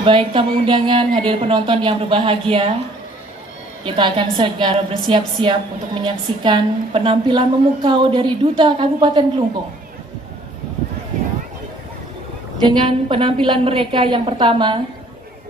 Baik tamu undangan, hadir penonton yang berbahagia, kita akan segera bersiap-siap untuk menyaksikan penampilan memukau dari Duta Kabupaten Kelungkung. Dengan penampilan mereka yang pertama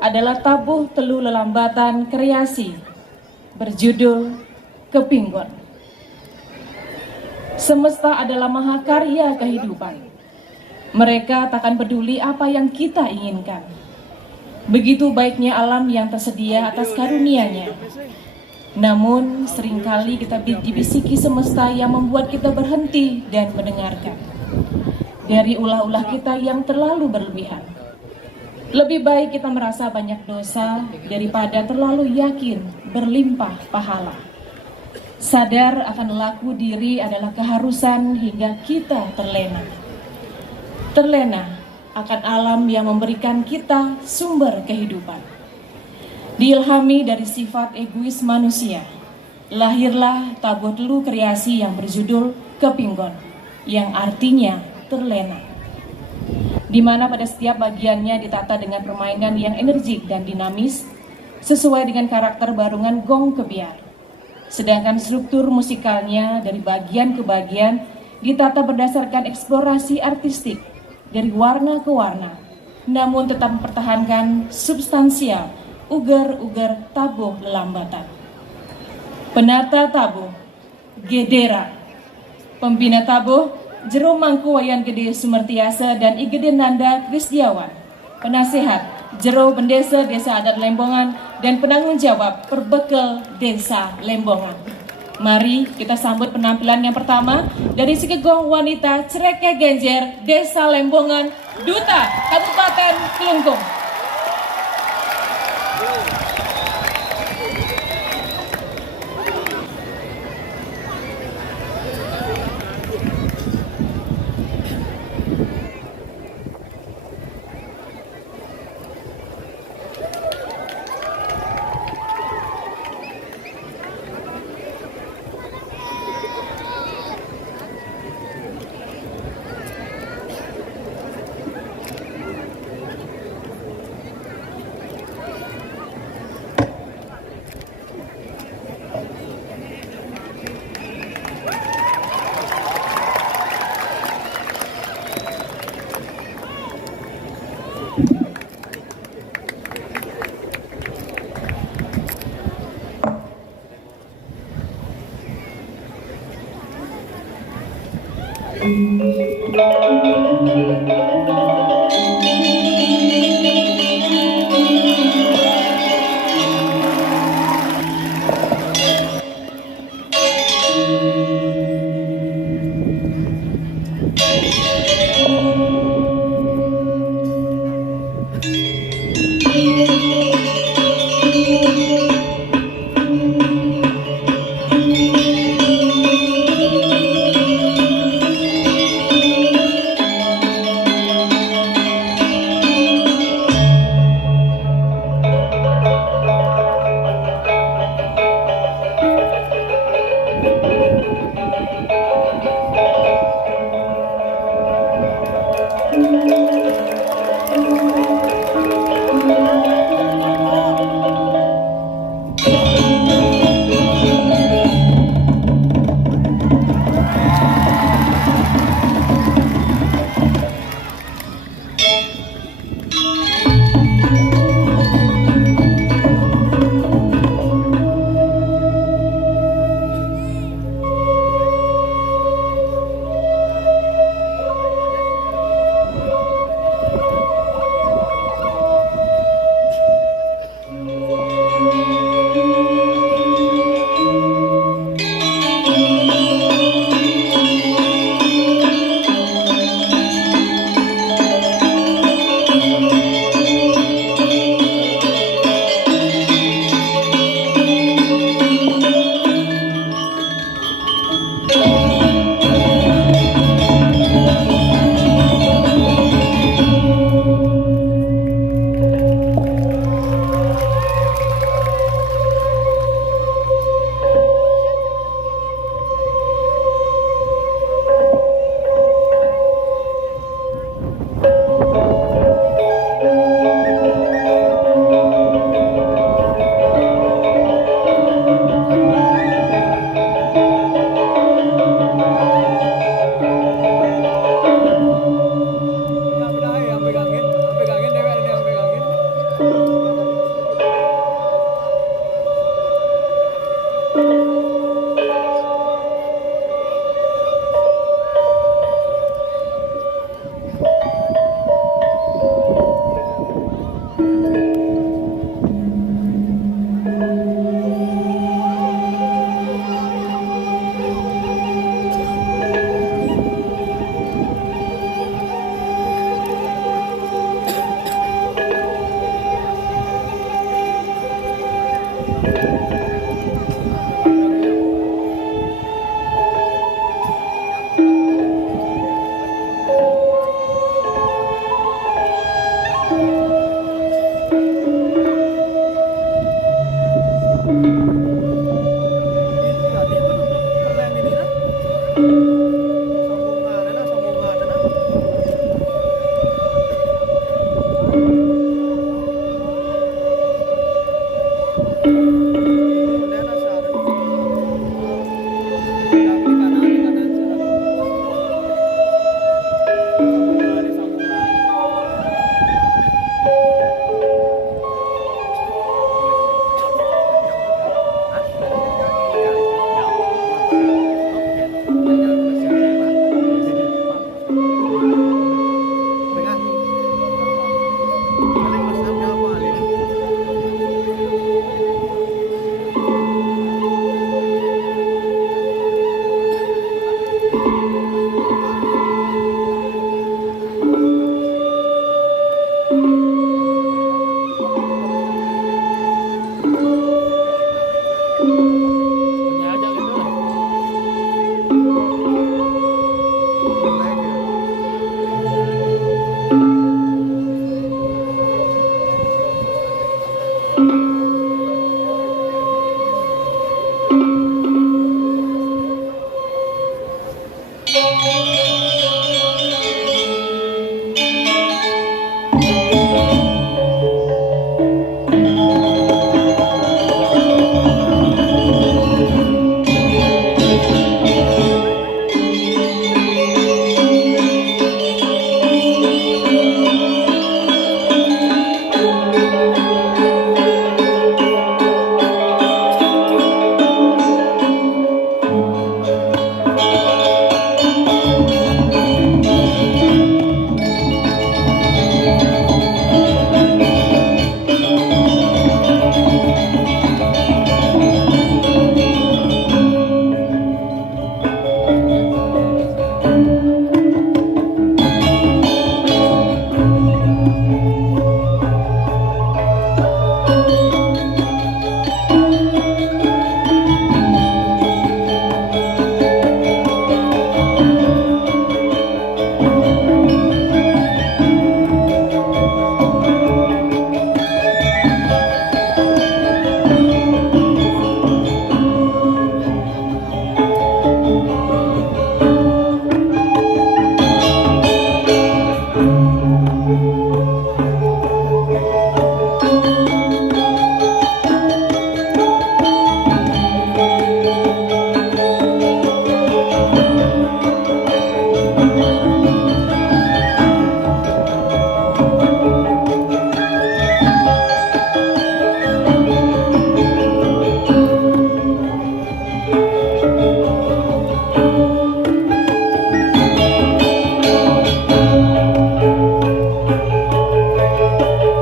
adalah tabuh telu lelambatan kreasi berjudul Kepinggon. Semesta adalah mahakarya kehidupan. Mereka takkan peduli apa yang kita inginkan. Begitu baiknya alam yang tersedia atas karunia-Nya. Namun seringkali kita dibisiki semesta yang membuat kita berhenti dan mendengarkan. Dari ulah-ulah kita yang terlalu berlebihan. Lebih baik kita merasa banyak dosa daripada terlalu yakin berlimpah pahala. Sadar akan laku diri adalah keharusan hingga kita terlena. Terlena akan alam yang memberikan kita sumber kehidupan. Diilhami dari sifat egois manusia, lahirlah tabuh telu kreasi yang berjudul Kepinggon, yang artinya terlena. Di mana pada setiap bagiannya ditata dengan permainan yang energik dan dinamis, sesuai dengan karakter barungan gong kebiar. Sedangkan struktur musikalnya dari bagian ke bagian ditata berdasarkan eksplorasi artistik, dari warna ke warna, namun tetap mempertahankan substansial uger-uger tabuh lelambatan. Penata tabuh Gedera, pembina tabuh Jero Mangku Wayan Gede Sumertiasa dan Igede Nanda Krisdiawan, penasehat Jero Bendesa Desa Adat Lembongan dan penanggung jawab Perbekel Desa Lembongan. Mari kita sambut penampilan yang pertama dari Sikegong Wanita Cereke Genjer Desa Lembongan, Duta Kabupaten Kelungkung.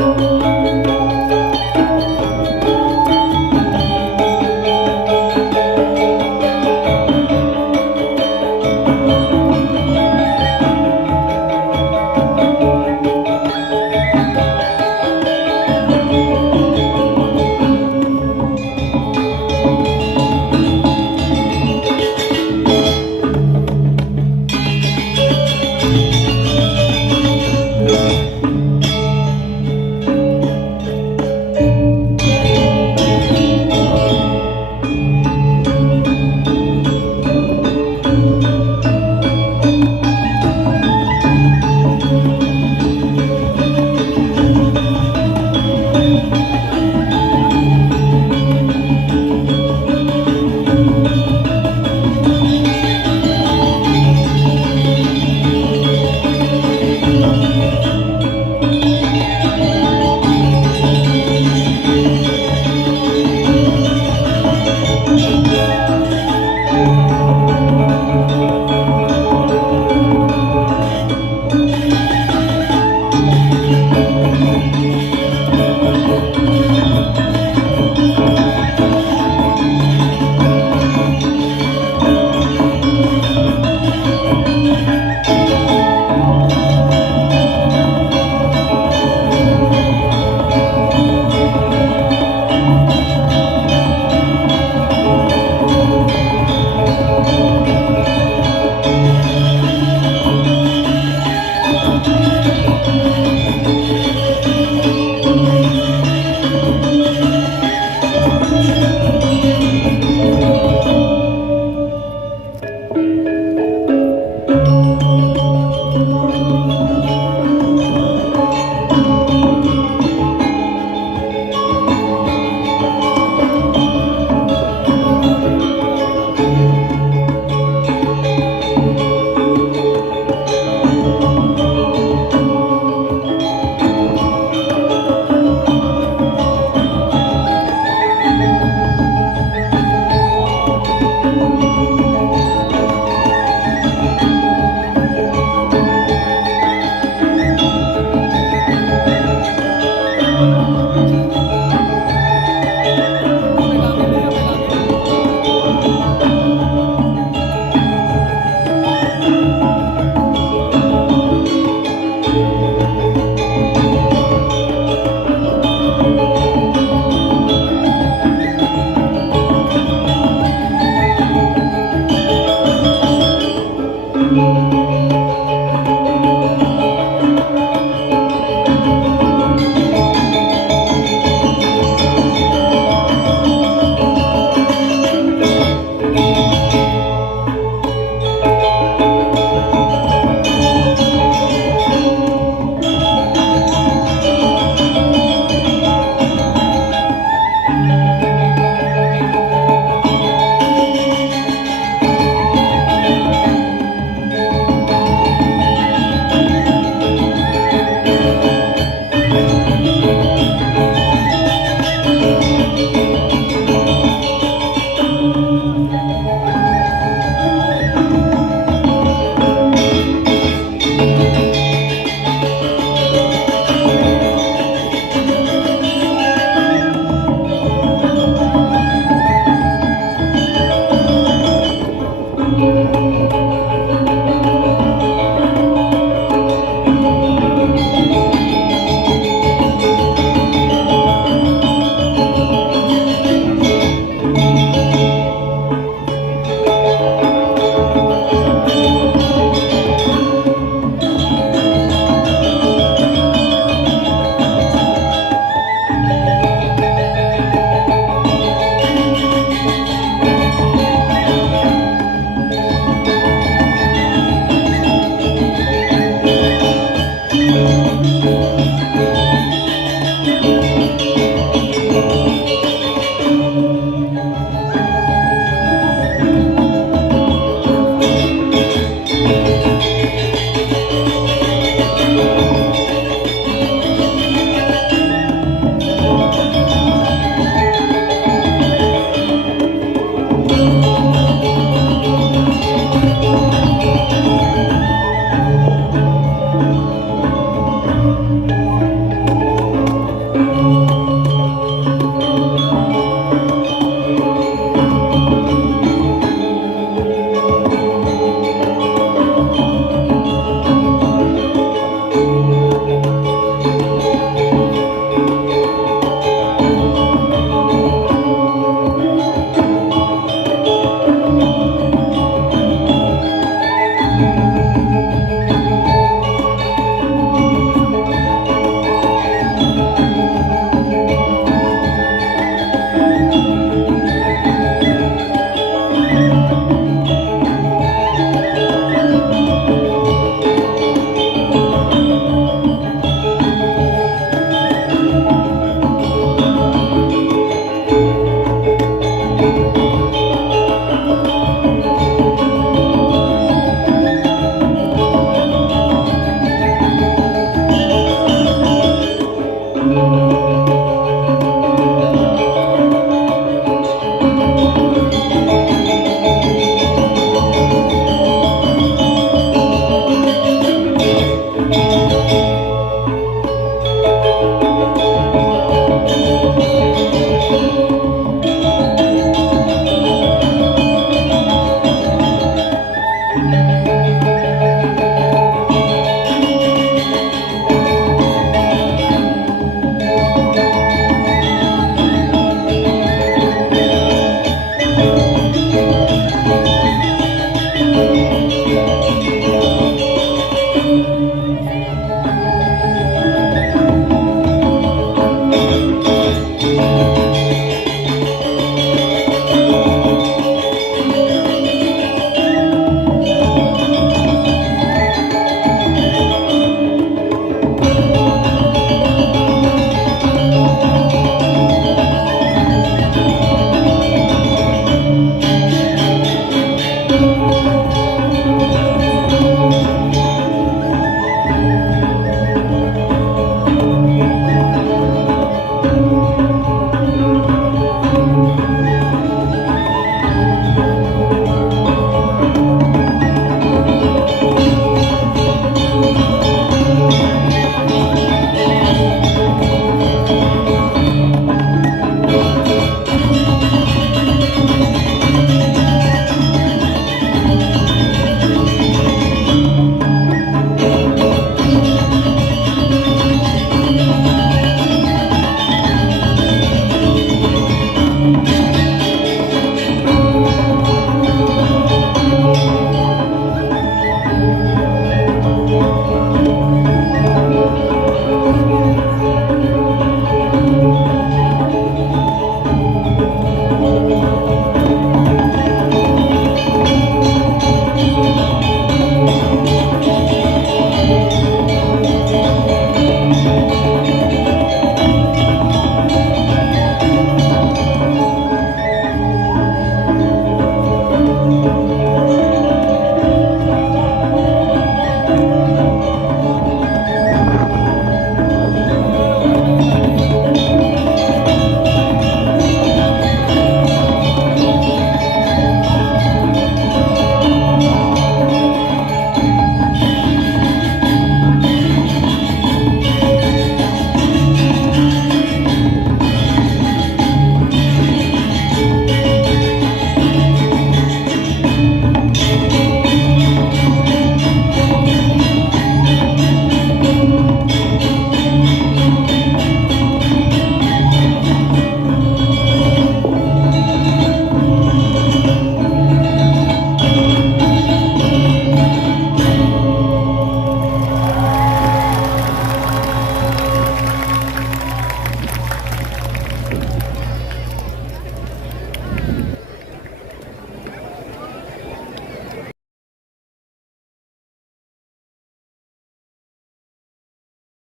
Tuhan.